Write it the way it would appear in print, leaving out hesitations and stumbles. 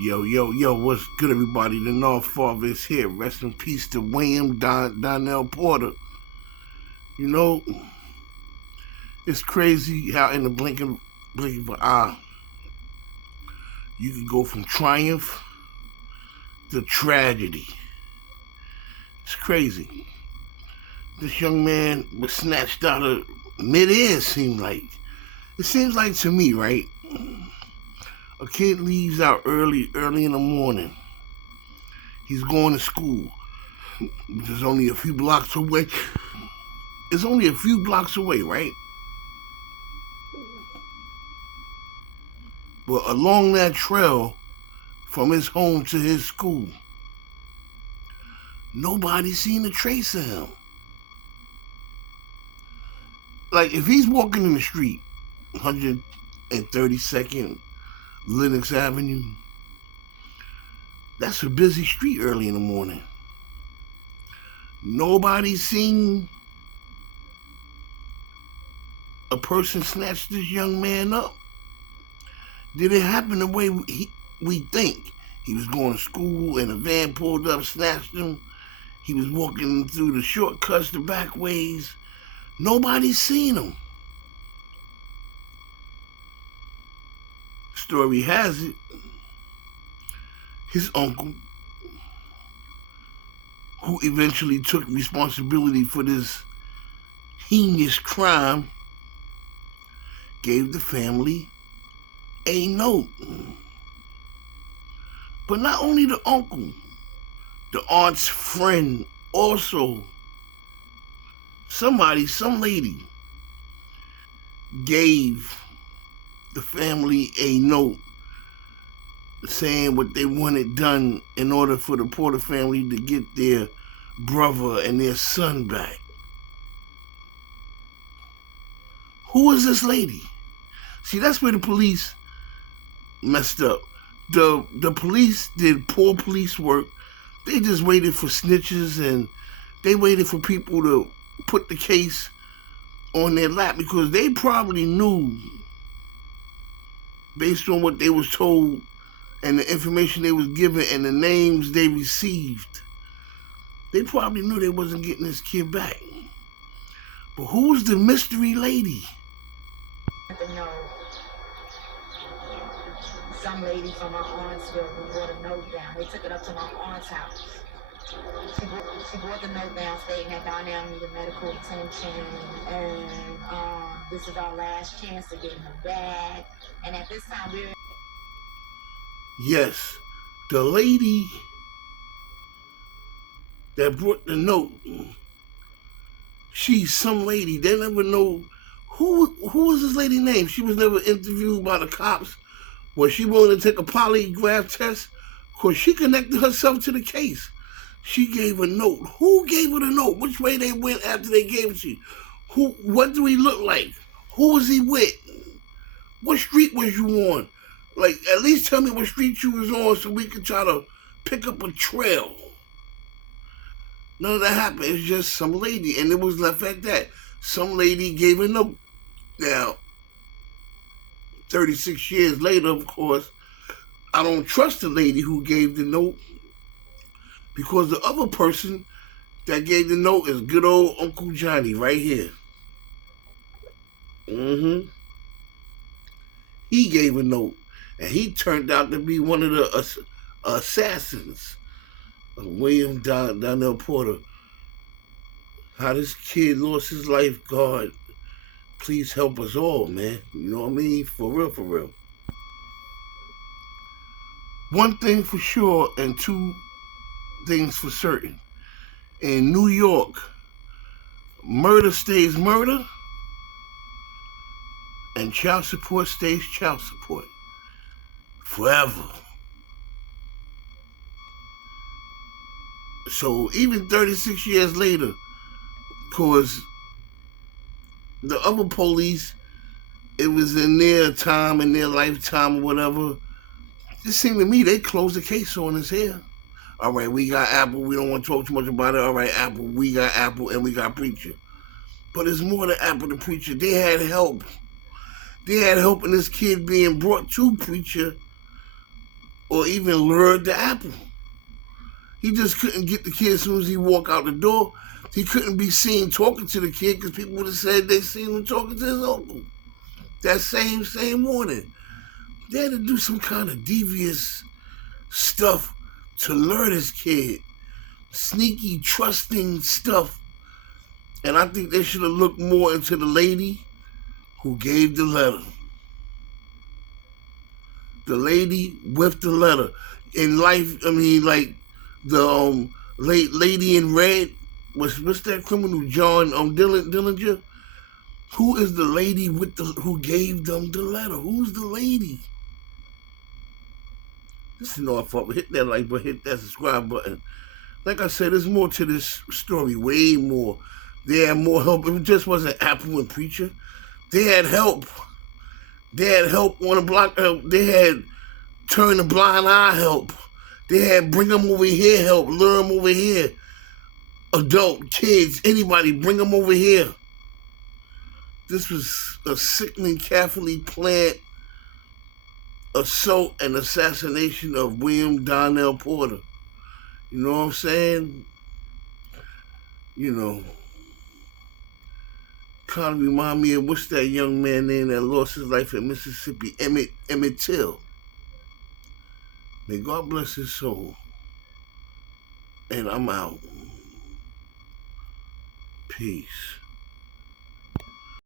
Yo, yo, yo, what's good, everybody? The North Father is here. Rest in peace to Donnell Porter. You know, it's crazy how in the blink of an eye, you can go from triumph to tragedy. It's crazy. This young man was snatched out of midair, it seems like to me, right? A kid leaves out early in the morning. He's going to school, which is only a few blocks away. It's only a few blocks away, right? But along that trail, from his home to his school, nobody's seen a trace of him. Like, if he's walking in the street, 132nd Lenox Avenue, that's a busy street early in the morning. Nobody's seen a person snatch this young man up. Did it happen the way we think? He was going to school and a van pulled up, snatched him. He was walking through the shortcuts, the back ways. Nobody's seen him. Story has it, his uncle, who eventually took responsibility for this heinous crime, gave the family a note. But not only the uncle, the aunt's friend also, some lady, gave the family a note saying what they wanted done in order for the Porter family to get their brother and their son back. Who is this lady? See, that's where the police messed up. The police did poor police work. They just waited for snitches and they waited for people to put the case on their lap because they probably knew, based on what they was told and the information they was given and the names they received, they probably knew they wasn't getting this kid back. But who's the mystery lady? No. Some lady from my aunt's building brought a note down. They took it up to my aunt's house. She brought the note down stating that Donnell needed medical attention and this is our last chance to get him back. And at this time we're... Yes, the lady that brought the note, she's some lady. They never know who was this lady's name. She was never interviewed by the cops. Was she willing to take a polygraph test? Of course, she connected herself to the case. She gave a note. Who gave her the note? Which way they went after they gave it to you? What do he look like? Who was he with? What street was you on? Like, at least tell me what street you was on so we can try to pick up a trail. None of that happened. It's just some lady, and it was left at that. Some lady gave a note. Now, 36 years later, of course, I don't trust the lady who gave the note because the other person that gave the note is good old Uncle Johnny right here. He gave a note, and he turned out to be one of the assassins of William Donnell Porter. How this kid lost his life, God, please help us all, man. You know what I mean? For real, for real. One thing for sure and two things for certain. In New York, murder stays murder and child support stays child support. Forever. So even 36 years later, because the other police, it was in their time, in their lifetime or whatever, it seemed to me they closed the case on us here. All right, we got Apple. We don't want to talk too much about it. All right, Apple. We got Apple and we got Preacher. But it's more than Apple and Preacher. They had help. They had help in this kid being brought to Preacher or even lured the apple. He just couldn't get the kid as soon as he walked out the door. He couldn't be seen talking to the kid because people would have said they seen him talking to his uncle. That same morning. They had to do some kind of devious stuff to lure this kid. Sneaky, trusting stuff. And I think they should have looked more into the lady who gave the letter. The lady with the letter. In life, I mean, like the lady in red. What's that criminal, John Dillinger? Who is the lady with the who gave them the letter? Who's the lady? Listen, no, I thought hit that like button, hit that subscribe button. Like I said, there's more to this story, way more. They had more help. It just wasn't Apple and Preacher. They had help. They had help on the block. They had turn a blind eye help. They had bring them over here help, lure them over here. Adult, kids, anybody, bring them over here. This was a sickening, carefully planned assault and assassination of William Donnell Porter. You know what I'm saying? You know, kind of remind me of what's that young man name that lost his life in Mississippi, Emmett Till. May God bless his soul. And I'm out. Peace.